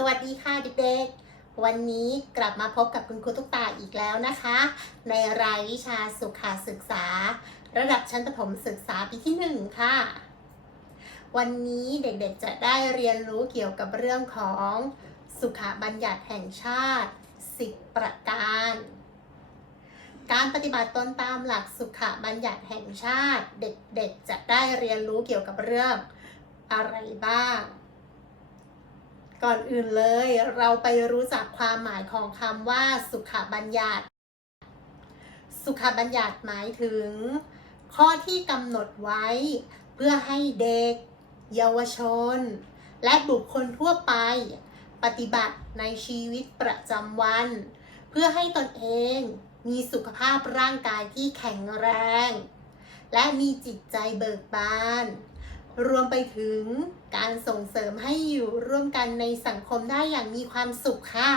สวัสดีค่ะเด็กๆ วันนี้กลับมาพบกับคุณครูตุ๊กตาอีกแล้วนะคะ ในรายวิชาสุขศึกษา ระดับชั้นประถมศึกษาปีที่ 1 ค่ะ วันนี้เด็กๆจะได้เรียนรู้เกี่ยวกับเรื่องของสุขบัญญัติแห่งชาติ 10 ประการ การปฏิบัติตนตามหลักสุขบัญญัติแห่งชาติ เด็กๆจะได้เรียนรู้เกี่ยวกับเรื่องอะไรบ้าง ก่อนอื่นเลยเราไปรู้จักความหมายของคำว่าสุขบัญญัติ สุขบัญญัติหมายถึง ข้อที่กำหนดไว้ เพื่อให้เด็ก เยาวชน และบุคคลทั่วไป ปฏิบัติในชีวิตประจำวัน เพื่อให้ตนเองมีสุขภาพร่างกายที่แข็งแรง และมีจิตใจเบิกบาน รวมไปถึงการส่งเสริมให้อยู่ร่วมกันในสังคมได้อย่างมีความสุขค่ะ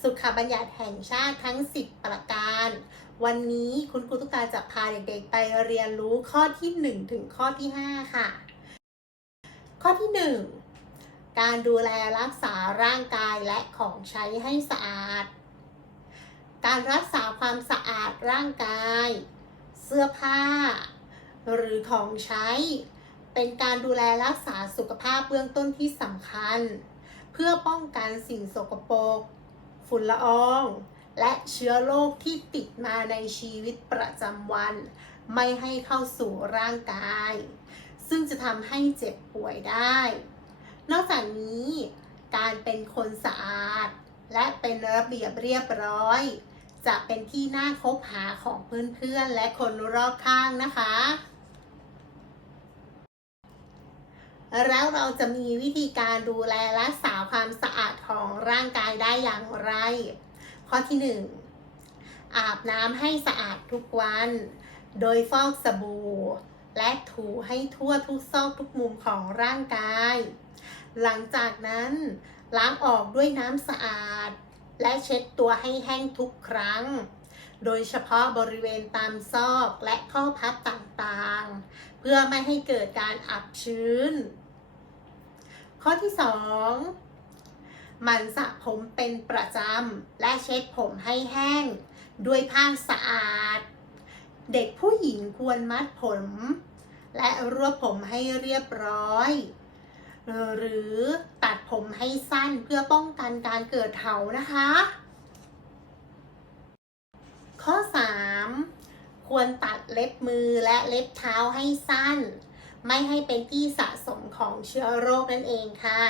สุขบัญญัติแห่งชาติทั้ง 10 ประการ วันนี้คุณครูตุ๊กตาจะพาเด็กๆไปเรียนรู้ข้อที่ 1 ถึงข้อที่ 5 ค่ะ ข้อที่ 1 การดูแลรักษาร่างกายและของใช้ให้สะอาด การรักษาความสะอาดร่างกาย สื้อผ้า หรือของใช้ เป็นการดูแลรักษาสุขภาพเบื้องต้นที่สำคัญ เพื่อป้องกันสิ่งสกปรกฝุ่นละออง และเชื้อโรคที่ติดมาในชีวิตประจำวัน ไม่ให้เข้าสู่ร่างกาย ซึ่งจะทำให้เจ็บป่วยได้ นอกจากนี้ การเป็นคนสะอาด และเป็นระเบียบเรียบร้อย จะเป็นที่น่าคบหาของเพื่อนๆ และคนรอบข้างนะคะ แล้วเราจะมีวิธีการดูแลรักษาความสะอาดของร่างกายได้อย่างไร ข้อที่ 1 อาบน้ำให้สะอาดทุกวัน โดยฟอกสบู่ และถูให้ทั่วทุกซอกทุกมุมของร่างกาย หลังจากนั้นล้างออกด้วยน้ำสะอาด และเช็ดตัวให้แห้งทุกครั้ง โดยเฉพาะบริเวณตามซอกและข้อพับต่างๆ เพื่อไม่ให้เกิดการอับชื้น ข้อที่ 2 มันสระผมเป็นประจำ และเช็ดผมให้แห้ง ด้วยผ้าสะอาด เด็กผู้หญิงควรมัดผม และรวบผมให้เรียบร้อย หรือตัดผมให้สั้นเพื่อป้องกันการเกิดเถานะคะ ข้อ 3 ควรตัดเล็บมือและเล็บเท้าให้สั้น ไม่ให้เป็นที่สะสมของเชื้อโรคนั่นเองค่ะ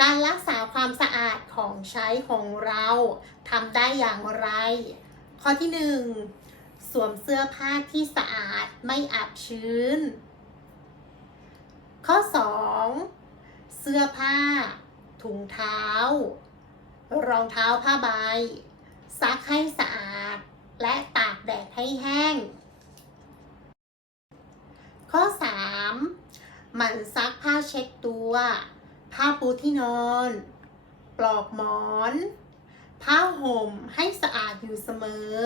การรักษาความสะอาดของใช้ของเราทำได้อย่างไร ข้อที่ 1 วมเสื้อผ้าที่สะอาดไม่อับชื้น ข้อ 2 เสื้อผ้า ถุงเท้า รองเท้าผ้าใบ ซักให้สะอาด และตากแดดให้แห้ง ข้อ 3 หมั่นซักผ้าเช็ดตัว ผ้าปูที่นอน ปลอกหมอน ผ้าห่มให้สะอาดอยู่เสมอ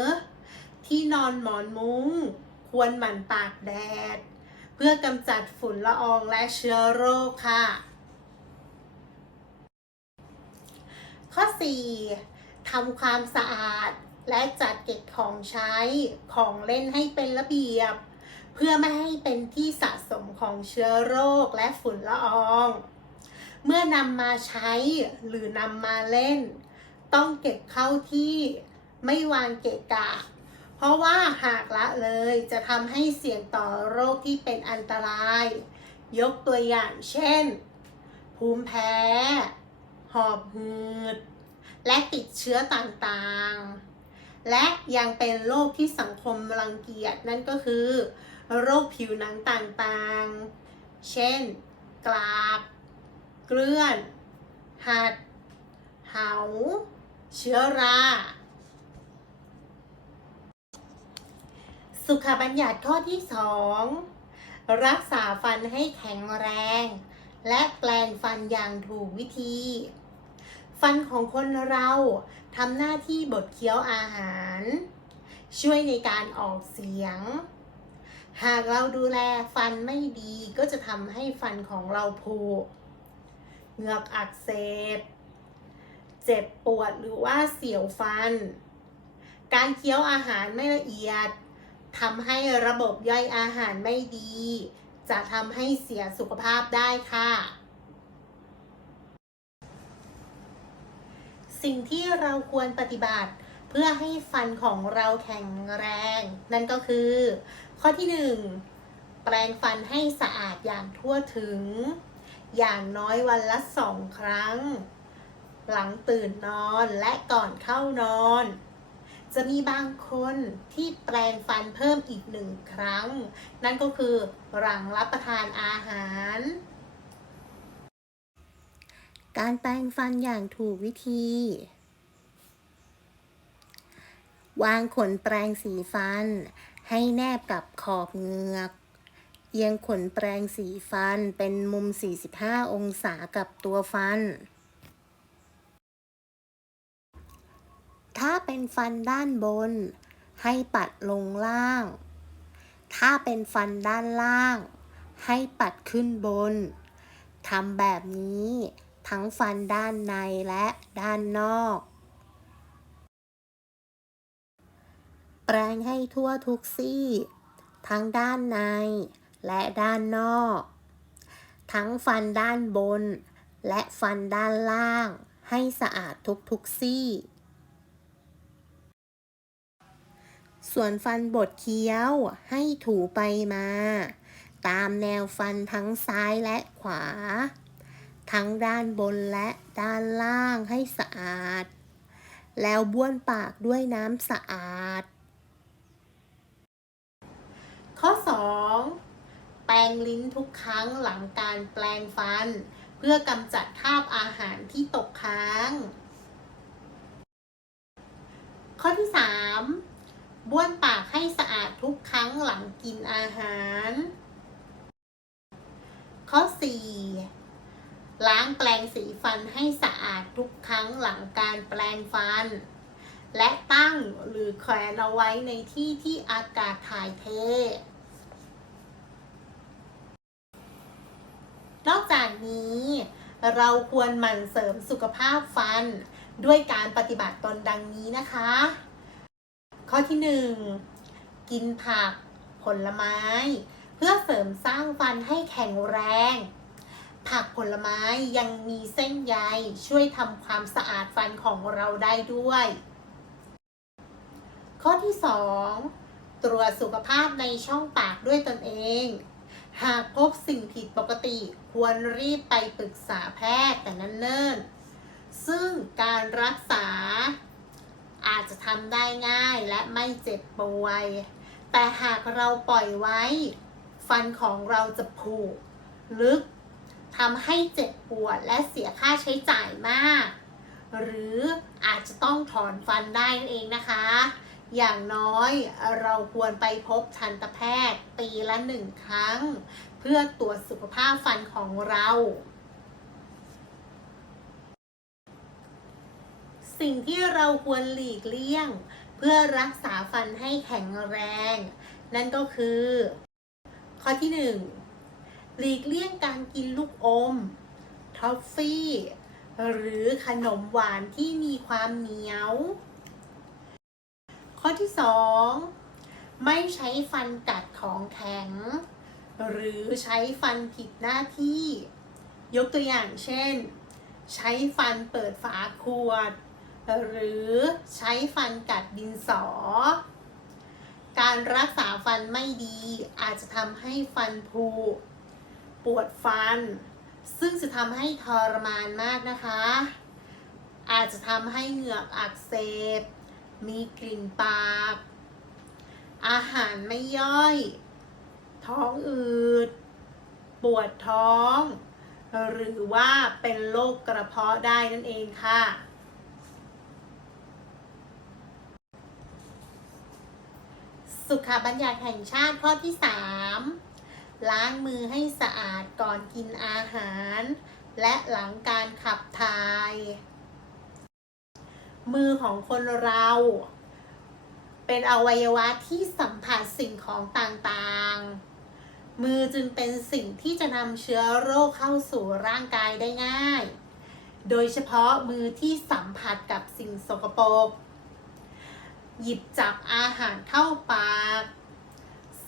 ที่นอนหมอนมุง้ง ควรหมั่นตากแดด เพื่อกำจัดฝุ่นละอองและเชื้อโรคค่ะ ข้อ 4. ทำความสะอาดและจัดเก็บของใช้ของเล่นให้เป็นระเบียบ เพื่อไม่ให้เป็นที่สะสมของเชื้อโรคและฝุ่นละออง เมื่อนำมาใช้หรือนำมาเล่น ต้องเก็บเข้าที่ไม่วางเกะกะ เพราะว่าหากละเลยจะทำให้เสี่ยงต่อโรคที่เป็นอันตราย ยกตัวอย่างเช่น ภูมิแพ้ หอบหืด และติดเชื้อต่างๆ และยังเป็นโรคที่สังคมรังเกียจนั่นก็คือ โรคผิวหนังต่างๆ เช่น กลากเกลื่อน หัด เหา เชื้อรา สุขบัญญัติข้อที่ 2 รักษาฟันให้แข็งแรง และแปลงฟันอย่างถูกวิธี ฟันของคนเราทำหน้าที่บดเคี้ยวอาหาร ช่วยในการออกเสียง หากเราดูแลฟันไม่ดีก็จะทำให้ฟันของเราผุเหงือกอักเสบ เจ็บปวดหรือว่าเสียวฟัน การเคี้ยวอาหารไม่ละเอียด ทำให้ระบบย่อยอาหารไม่ดี จะทำให้เสียสุขภาพได้ค่ะ สิ่งที่เราควรปฏิบัติเพื่อให้ฟันของเราแข็งแรง นั่นก็คือ ข้อที่ 1 แปรงฟันให้สะอาดอย่างทั่วถึง อย่างน้อยวันละสองครั้ง หลังตื่นนอนและก่อนเข้านอน จะมีบางคนที่แปรงฟันเพิ่มอีกหนึ่งครั้ง นั่นก็คือหลังรับประทานอาหาร การแปรงฟันอย่างถูกวิธี วางขนแปรงสีฟัน ให้แนบกับขอบเหงือกเอียงขนแปรงสีฟันเป็นมุม 45 องศากับตัวฟัน ถ้า เป็นฟันด้านบน ให้ปัดลงล่าง ถ้าเป็นฟันด้านล่าง ให้ปัดขึ้นบน ทำแบบนี้ ทั้งฟันด้านในและด้านนอก แปรงให้ทั่วทุกซี่ ทั้งด้านในและด้านนอก ทั้งฟันด้านบน และฟันด้านล่าง ให้สะอาดทุกทุกๆซี่ ส่วนฟันบดเคี้ยวให้ถูไปมา ตามแนวฟันทั้งซ้ายและขวา ทั้งด้านบนและด้านล่างให้สะอาด แล้วบ้วนปากด้วยน้ำสะอาด ข้อ 2 แปรงลิ้นทุกครั้งหลังการแปรงฟัน เพื่อกำจัดคราบอาหารที่ตกค้าง ข้อที่ 3 บ้วนปากให้สะอาดทุกครั้งหลังกินอาหาร ข้อ 4 ล้างแปรงสีฟันให้สะอาดทุกครั้งหลังการแปรงฟัน และตั้งหรือแขวนเอาไว้ในที่ที่อากาศถ่ายเท นอกจากนี้เราควรหมั่นเสริมสุขภาพฟันด้วยการปฏิบัติตนดังนี้นะคะ ข้อที่ 1 กินผักผลไม้ เพื่อเสริมสร้างฟันให้แข็งแรง ผักผลไม้ยังมีเส้นใยช่วยทำความสะอาดฟันของเราได้ด้วย ข้อที่ 2 ตรวจสุขภาพในช่องปากด้วยตนเอง หากพบสิ่งผิดปกติควรรีบไปปรึกษาแพทย์แต่นั้นเนิ่นซึ่งการรักษา อาจจะทำได้ง่ายและไม่เจ็บป่วย แต่หากเราปล่อยไว้ ฟันของเราจะผุลึกทำให้เจ็บปวดและเสียค่าใช้จ่ายมาก หรืออาจจะต้องถอนฟันได้นั่นเองนะคะ อย่างน้อยเราควรไปพบทันตแพทย์ปีละหนึ่งครั้ง เพื่อตรวจสุขภาพฟันของเรา สิ่งที่เราควรหลีกเลี่ยง เพื่อรักษาฟันให้แข็งแรง นั่นก็คือ ข้อที่ 1 หลีกเลี่ยงการกินลูกอมท็อฟฟี่ หรือขนมหวานที่มีความเหนียว ข้อที่ 2 ไม่ใช้ฟันกัดของแข็ง หรือใช้ฟันผิดหน้าที่ ยกตัวอย่างเช่น ใช้ฟันเปิดฝาขวด หรือใช้ฟันกัดดินสอ การรักษาฟันไม่ดีอาจจะทำให้ฟันผุปวดฟัน ซึ่งจะทำให้ทรมานมากนะคะ อาจจะทำให้เหงือกอักเสบ มีกลิ่นปาก อาหารไม่ย่อย ท้องอืด ปวดท้อง หรือว่าเป็นโรคกระเพาะได้นั่นเองค่ะ สุขบัญญัติแห่งชาติข้อที่ 3 ล้างมือให้สะอาดก่อนกินอาหาร และหลังการขับถ่าย มือของคนเราเเป็นอวัยวะที่สัมผัสสิ่งของต่างๆ มือจึงเป็นสิ่งที่จะนำเชื้อโรคเข้าสู่ร่างกายได้ง่าย โดยเฉพาะมือที่สัมผัสกับสิ่งสกปรก หยิบจับอาหารเข้าปาก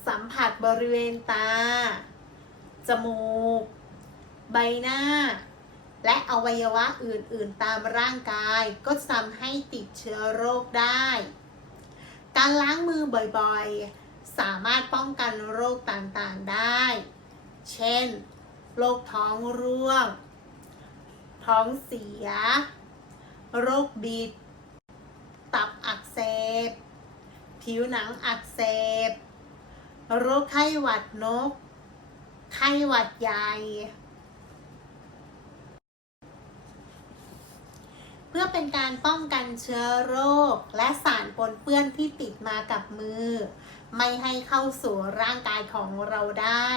สัมผัสบริเวณตา จมูก ใบหน้า และอวัยวะอื่นๆตามร่างกายก็ทำให้ติดเชื้อโรคได้ การล้างมือบ่อยๆ สามารถป้องกันโรคต่างๆได้ เช่น โรคท้องร่วง ท้องเสีย โรคบิด ตับอักเสบ ผิวหนังอักเสบ โรคไข้หวัดนก ไข้หวัดใหญ่ เพื่อเป็นการป้องกันเชื้อโรคและสารปนเปื้อนที่ติดมากับมือ ไม่ให้เข้าสู่ร่างกายของเราได้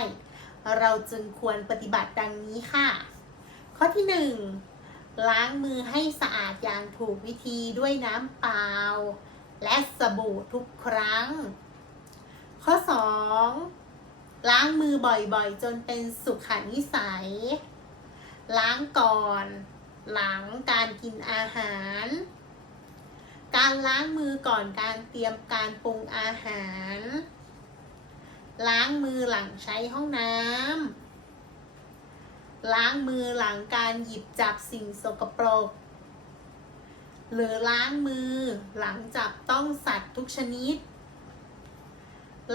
เราจึงควรปฏิบัติดังนี้ค่ะ ข้อที่ 1 ล้างมือให้สะอาดอย่างถูกวิธีด้วยน้ำเปล่า และสบู่ทุกครั้ง ข้อ 2 ล้างมือบ่อยๆ จนเป็นสุขนิสัย ล้างก่อน หลังการกินอาหาร การล้างมือก่อนการเตรียมการปรุงอาหาร ล้างมือหลังใช้ห้องน้ำ ล้างมือหลังการหยิบจับสิ่งสกปรก หรือล้างมือหลังจับต้องสัตว์ทุกชนิด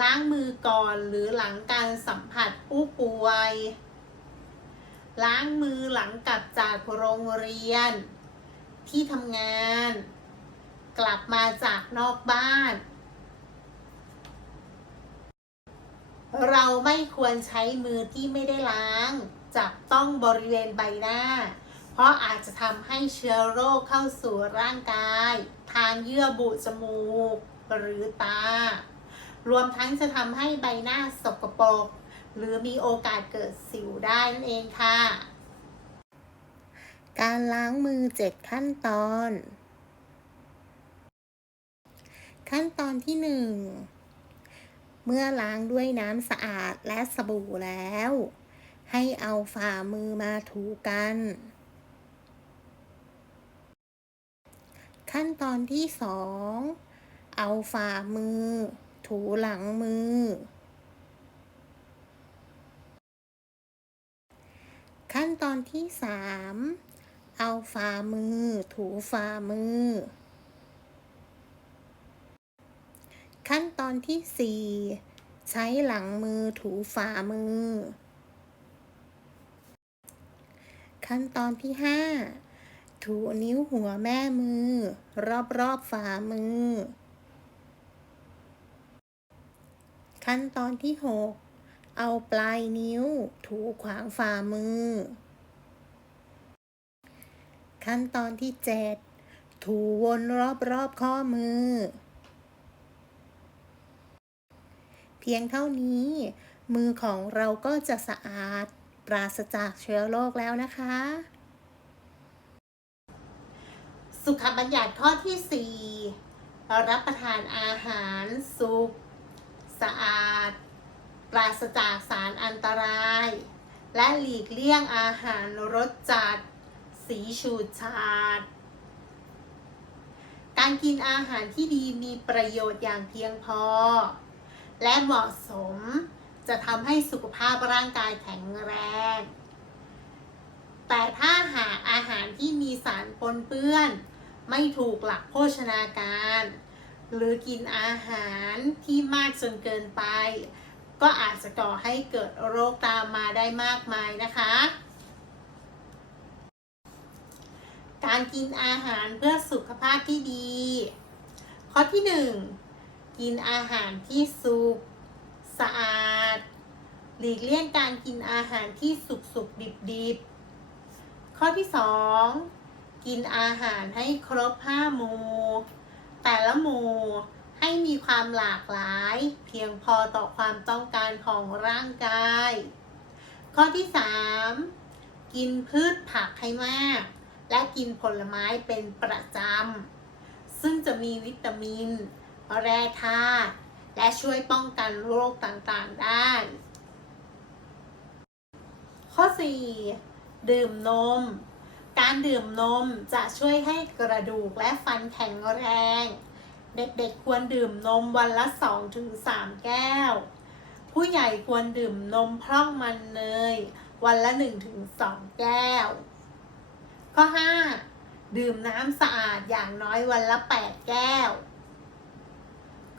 ล้างมือก่อนหรือหลังการสัมผัสผู้ป่วย ล้างมือหลังกลับจากโรงเรียน ที่ทำงาน กลับมาจากนอกบ้านเราไม่ควรใช้มือที่ไม่ได้ล้าง จับต้องบริเวณใบหน้า เพราะอาจจะทำให้เชื้อโรคเข้าสู่ร่างกาย ทางเยื่อบุจมูก หรือตา รวมทั้งจะทำให้ใบหน้าสกปรก หรือมีโอกาสเกิดสิวได้นั่นเองค่ะ การล้างมือ 7 ขั้นตอน ขั้นตอนที่ 1 เมื่อล้างด้วยน้ำสะอาดและสบู่แล้ว ให้เอาฝ่ามือมาถูกัน ขั้นตอนที่2เอาฝ่ามือ ถูหลังมือ ขั้นตอนที่3เอาฝ่ามือ ถูฝ่ามือ ขั้นตอนที่4ใช้หลังมือถูฝ่ามือ ขั้นตอนที่ 5 ถูนิ้วหัวแม่มือ รอบๆฝ่ามือ ขั้นตอนที่ 6 เอาปลายนิ้ว ถูขวางฝ่ามือ ขั้นตอนที่ 7 ถูวนรอบๆข้อมือ เพียงเท่านี้ มือของเราก็จะสะอาด ราศจากเชื้อโรคแล้วนะคะ สุขบัญญัติข้อที่ 4 รับประทานอาหารสุกสะอาด ปราศจากสารอันตราย และหลีกเลี่ยงอาหารรสจัด สีฉูดฉาดการกินอาหารที่ดีมีประโยชน์อย่างเพียงพอ และเหมาะสม จะทำให้สุขภาพร่างกายแข็งแรง แต่ถ้าหากอาหารที่มีสารปนเปื้อน ไม่ถูกหลักโภชนาการ หรือกินอาหารที่มากจนเกินไป ก็อาจจะก่อให้เกิดโรคตามมาได้มากมายนะคะ การกินอาหารเพื่อสุขภาพที่ดี ข้อที่ 1 กินอาหารที่สุก สะอาด หลีกเลี่ยงการกินอาหารที่สุกสุกดิบดิบข้อที่ 2 กินอาหารให้ครบห้าหมู่แต่ละหมู่ให้มีความหลากหลาย เพียงพอต่อความต้องการของร่างกาย ข้อที่ 3 กินพืชผักให้มาก และกินผลไม้เป็นประจำ ซึ่งจะมีวิตามิน แร่ธาตุ และช่วยป้องกันโรคต่างๆได้ ข้อ 4 ดื่มนม การดื่มนมจะช่วยให้กระดูกและฟันแข็งแรง เด็กๆควรดื่มนมวันละ 2-3 แก้ว ผู้ใหญ่ควรดื่มนมพร่องมันเนยวันละ 1-2 แก้ว ข้อ 5 ดื่มน้ำสะอาดอย่างน้อยวันละ 8 แก้ว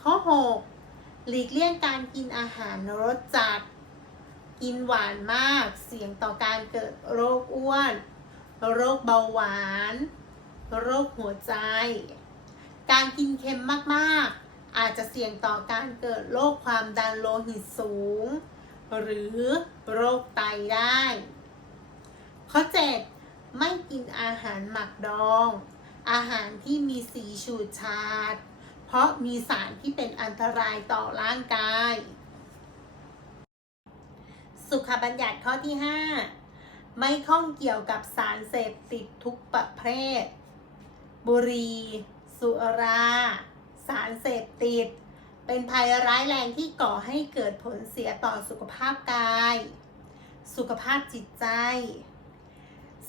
ข้อ 6 หลีกเลี่ยงการกินอาหารรสจัด กินหวานมาก เสี่ยงต่อการเกิดโรคอ้วน โรคเบาหวาน โรคหัวใจ การกินเค็มมากๆ อาจจะเสี่ยงต่อการเกิดโรคความดันโลหิตสูง หรือโรคไตได้ ข้อ 7 ไม่กินอาหารหมักดอง อาหารที่มีสีฉูดฉาด เพราะมีสารที่เป็นอันตรายต่อร่างกาย สุขบัญญัติข้อที่ 5 ไม่ข้องเกี่ยวกับสารเสพติดทุกประเภท บุหรี่สุรา สารเสพติด เป็นภัยร้ายแรงที่ก่อให้เกิดผลเสียต่อสุขภาพกาย สุขภาพจิตใจ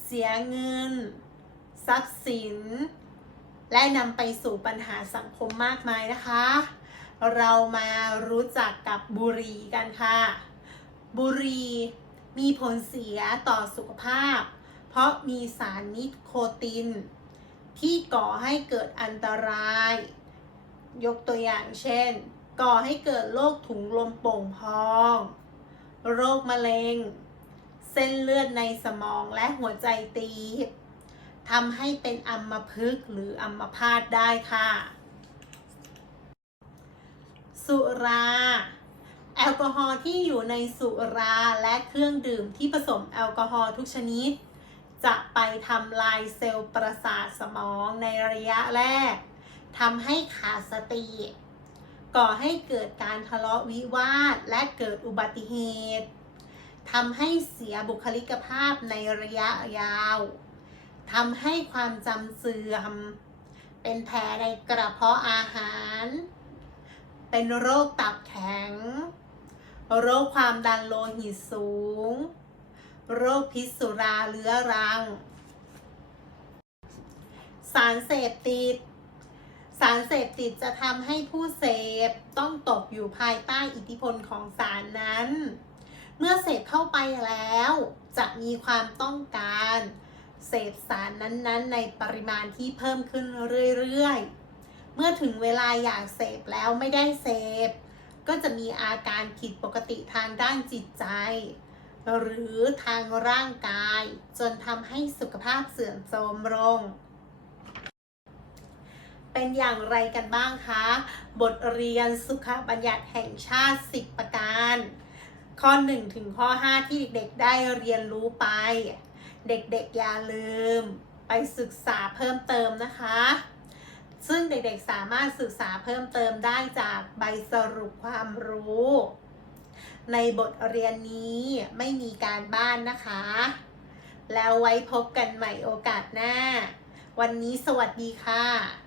เสียเงิน ทรัพย์สิน และนำไปสู่ปัญหาสังคมมากมายนะคะ เรามารู้จักกับบุหรี่กันค่ะ บุหรี่มีผลเสียต่อสุขภาพ เพราะมีสารนิโคติน ที่ก่อให้เกิดอันตราย ยกตัวอย่างเช่น ก่อให้เกิดโรคถุงลมโป่งพอง โรคมะเร็ง เส้นเลือดในสมองและหัวใจตีบ ทำให้เป็นอัมพฤกษ์หรืออัมพาตได้ค่ะ สุรา แอลกอฮอล์ที่อยู่ในสุราและเครื่องดื่มที่ผสมแอลกอฮอล์ทุกชนิด จะไปทำลายเซลล์ประสาทสมองในระยะแรกทำให้ขาดสติก่อให้เกิดการทะเลาะวิวาทและเกิดอุบัติเหตุทำให้เสียบุคลิกภาพในระยะยาว ทำให้ความจำเสื่อม เป็นแผลในกระเพาะอาหาร เป็นโรคตับแข็ง โรคความดันโลหิตสูง โรคพิษสุราเรื้อรัง สารเสพติด สารเสพติดจะทำให้ผู้เสพต้องตกอยู่ภายใต้อิทธิพลของสารนั้น เมื่อเสพเข้าไปแล้ว จะมีความต้องการ เสพสารนั้นๆ ในปริมาณที่เพิ่มขึ้นเรื่อยๆ เมื่อถึงเวลาอยากเสพแล้วไม่ได้เสพ ก็จะมีอาการผิดปกติทางด้านจิตใจ หรือทางร่างกาย จนทำให้สุขภาพเสื่อมโทรมลงเป็นอย่างไรกันบ้างคะ บทเรียนสุขบัญญัติแห่งชาติ 10 ประการ ข้อ 1 ถึงข้อ 5 ที่เด็กๆได้เรียนรู้ไป เด็กๆอย่าลืมไปศึกษาเพิ่มเติมนะคะ ซึ่งเด็กๆสามารถศึกษาเพิ่มเติมได้จากใบสรุปความรู้ ในบทเรียนนี้ไม่มีการบ้านนะคะ แล้วไว้พบกันใหม่โอกาสหน้า วันนี้สวัสดีค่ะ